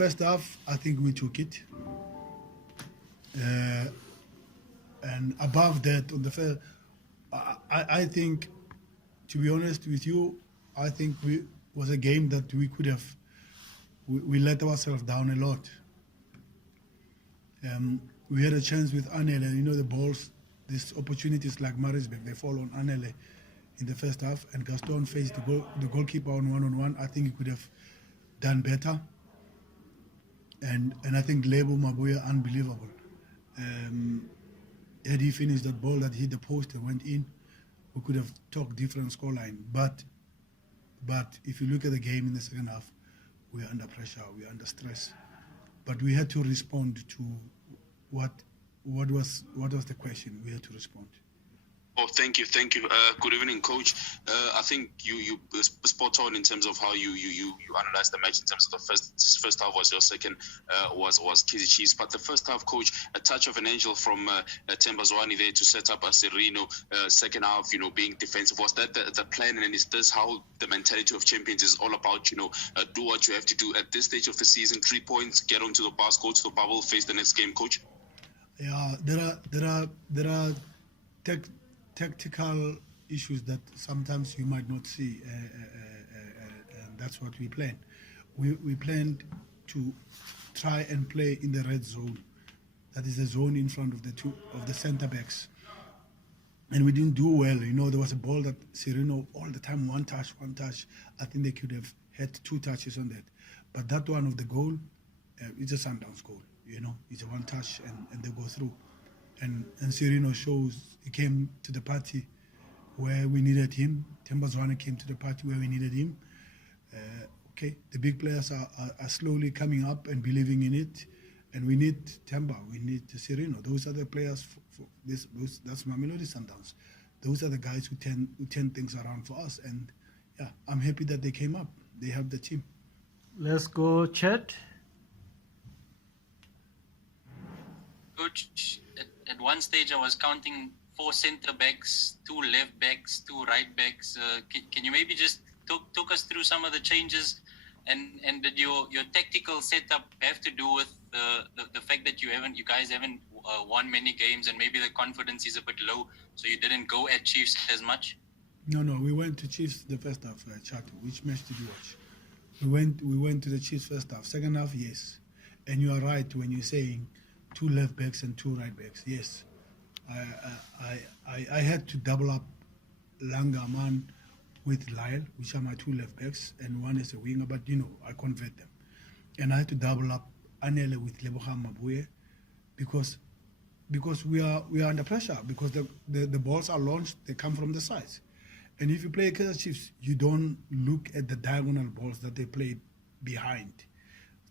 First half, I think we took it. And above that, on the first, I think, to be honest with you, I think we was a game that we could have. We let ourselves down a lot. We had a chance with Anele, and the balls, these opportunities like Marisbeck, they fall on Anele in the first half, and Gaston faced the goalkeeper on one-on-one. I think he could have done better. And I think Lebo Mabuya, unbelievable. Had he finished that ball that hit the post and went in, we could have talked different scoreline. But if you look at the game in the second half, we are under pressure, we are under stress. But we had to respond to what was the question. We had to respond. Oh, thank you. Good evening, Coach. I think you spot on in terms of how you analyzed the match in terms of the first half was your second was Kaizer Chiefs, but the first half, Coach, a touch of an angel from Themba Zwane there to set up a Sereno. Second half, being defensive. Was that the plan, and is this how the mentality of champions is all about? Do what you have to do at this stage of the season. 3 points, get onto the bus, go to the bubble, face the next game, Coach. Yeah, there are tactical issues that sometimes you might not see, and that's what we planned. We planned to try and play in the red zone. That is the zone in front of the centre backs, and we didn't do well. There was a ball that Sereno all the time, one touch. I think they could have had 2 touches on that, but that one of the goal, it's a Sundowns goal. It's a one touch and they go through. And Sereno shows he came to the party where we needed him. Themba Zwane came to the party where we needed him. Okay, the big players are slowly coming up and believing in it. And we need Themba, we need Sereno. Those are the players for this. That's Mamelodi Sundowns. Those are the guys who turn things around for us. And yeah, I'm happy that they came up. They have the team. Let's go, Chet. Coach, at one stage I was counting 4 centre backs, 2 left backs, 2 right backs. Can you maybe just talk us through some of the changes, and did your tactical setup have to do with the fact that you guys haven't won many games, and maybe the confidence is a bit low, so you didn't go at Chiefs as much? No, we went to Chiefs the first half. Chato, which match did you watch? We went to the Chiefs first half. Second half, yes, and you are right when you're saying 2 left backs and 2 right backs. Yes, I had to double up Langaman with Lyle, which are my 2 left backs, and one is a winger. But I convert them, and I had to double up Anele with Lebohang Mabuye because we are under pressure, because the balls are launched, they come from the sides, and if you play Kaizer Chiefs, you don't look at the diagonal balls that they play behind.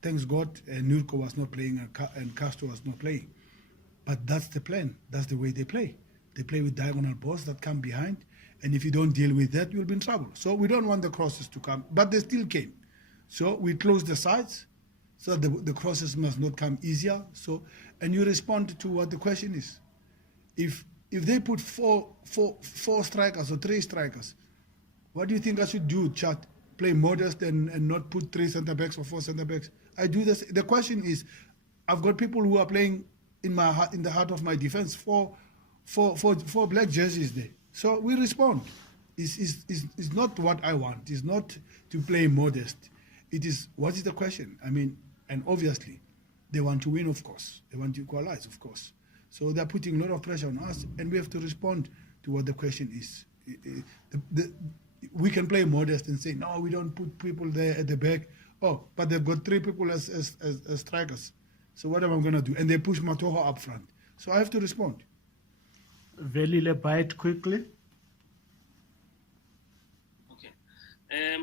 Thanks God, Nurko was not playing and Castro was not playing. But that's the plan. That's the way they play. They play with diagonal balls that come behind, and if you don't deal with that, you'll be in trouble. So we don't want the crosses to come, but they still came. So we closed the sides so that the crosses must not come easier. So, and you respond to what the question is. If they put four strikers or 3 strikers, what do you think I should do, Chat? Play modest and not put 3 centre backs or 4 centre backs? I do this. The question is, I've got people who are playing in the heart of my defense, four black jerseys there. So we respond. It's not what I want. It's not to play modest. It is, what is the question? I mean, and obviously, they want to win, of course. They want to equalize, of course. So they're putting a lot of pressure on us, and we have to respond to what the question is. We can play modest and say, no, we don't put people there at the back. Oh, but they've got 3 people as strikers. So what am I going to do? And they push Matoho up front. So I have to respond. Velile, bite quickly. Okay.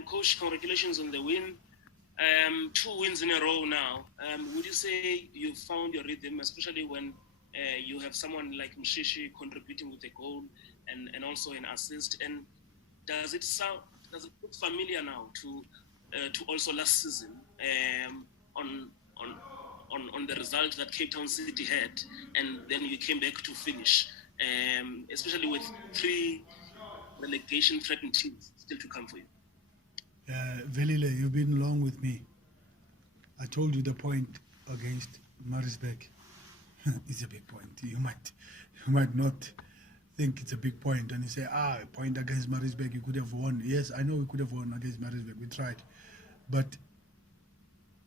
Coach, congratulations on the win. 2 wins in a row now. Would you say you found your rhythm, especially when you have someone like Mshishi contributing with a goal and also an assist? And does it look familiar now to also last season on the result that Cape Town City had, and then you came back to finish, especially with 3 relegation threatened teams still to come for you? Velile, you've been long with me. I told you the point against Marisburg is a big point. You might not think it's a big point, and you say, a point against Marisburg, you could have won. Yes, I know we could have won against Marisburg. We tried, but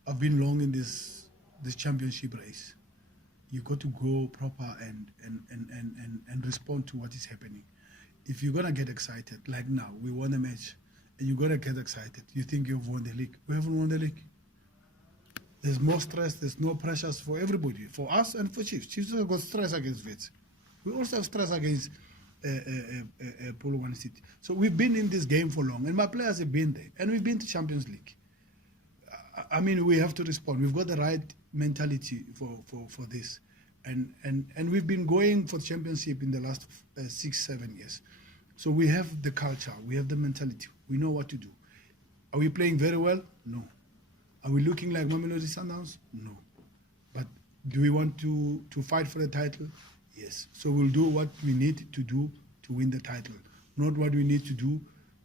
I've been long in this championship race. You got to go proper and respond to what is happening. If you're gonna get excited, like now, we won a match, and you're gonna get excited. You think you've won the league. We haven't won the league. There's more stress, there's no pressures for everybody, for us and for Chiefs. Chiefs have got stress against Wits. We also have stress against Polokwane City. So we've been in this game for long, and my players have been there, and we've been to Champions League. I mean, we have to respond. We've got the right mentality for this. And we've been going for the championship in the last 6-7 years. So we have the culture, we have the mentality, we know what to do. Are we playing very well? No. Are we looking like Mamelodi Sundowns? No. But do we want to fight for the title? Yes. So we'll do what we need to do to win the title, not what we need to do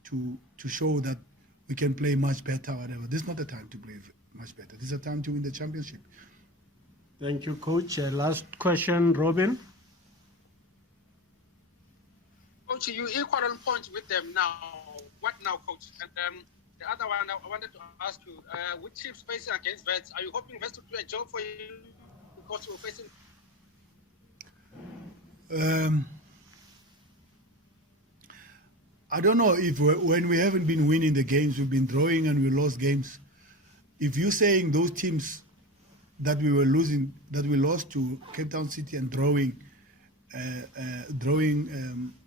to show that we can play much better or whatever. This is not the time to play much better. This is a time to win the championship. Thank you, Coach. Last question, Robin. Coach, you equal on points with them now. What now, Coach? And the other one, I wanted to ask you, with Chiefs facing against Vets, are you hoping Vets to do a job for you because you're facing? I don't know if when we haven't been winning the games, we've been drawing and we lost games. If you're saying those teams that we were losing, that we lost to Cape Town City and drawing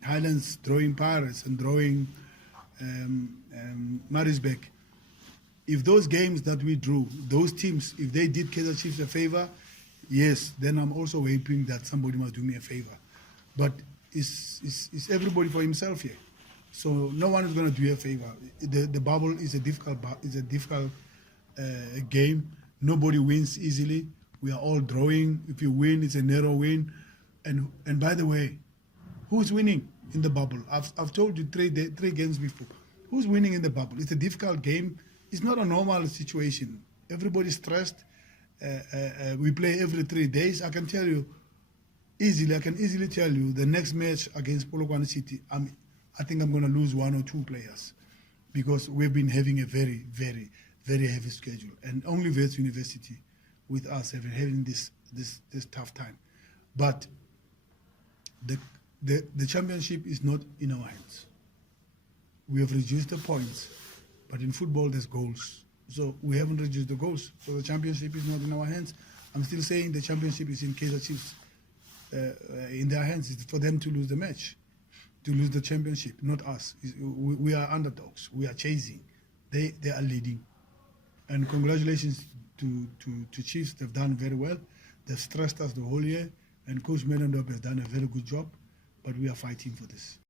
Highlands, drawing Pirates and drawing Marisburg, if those games that we drew, those teams, if they did Kaizer Chiefs a favor, yes, then I'm also hoping that somebody must do me a favor. But it's everybody for himself here. So no one is going to do you a favor. The bubble is a difficult game. Nobody wins easily. We are all drawing. If you win, it's a narrow win. And by the way, who's winning in the bubble? I've told you three games before. Who's winning in the bubble? It's a difficult game. It's not a normal situation. Everybody's stressed. We play every 3 days. I can tell you easily. I can easily tell you the next match against Polokwane City, I think I'm going to lose 1 or 2 players because we've been having a very, very, very heavy schedule, and only Wits University with us have been having this tough time. But the championship is not in our hands. We have reduced the points, but in football there's goals. So we haven't reduced the goals. So the championship is not in our hands. I'm still saying the championship is in Kaizer Chiefs in their hands. It's for them to lose the match, to lose the championship, not us. We are underdogs. We are chasing. They are leading. And congratulations to Chiefs. They've done very well. They've stressed us the whole year. And Coach Melendorp has done a very good job. But we are fighting for this.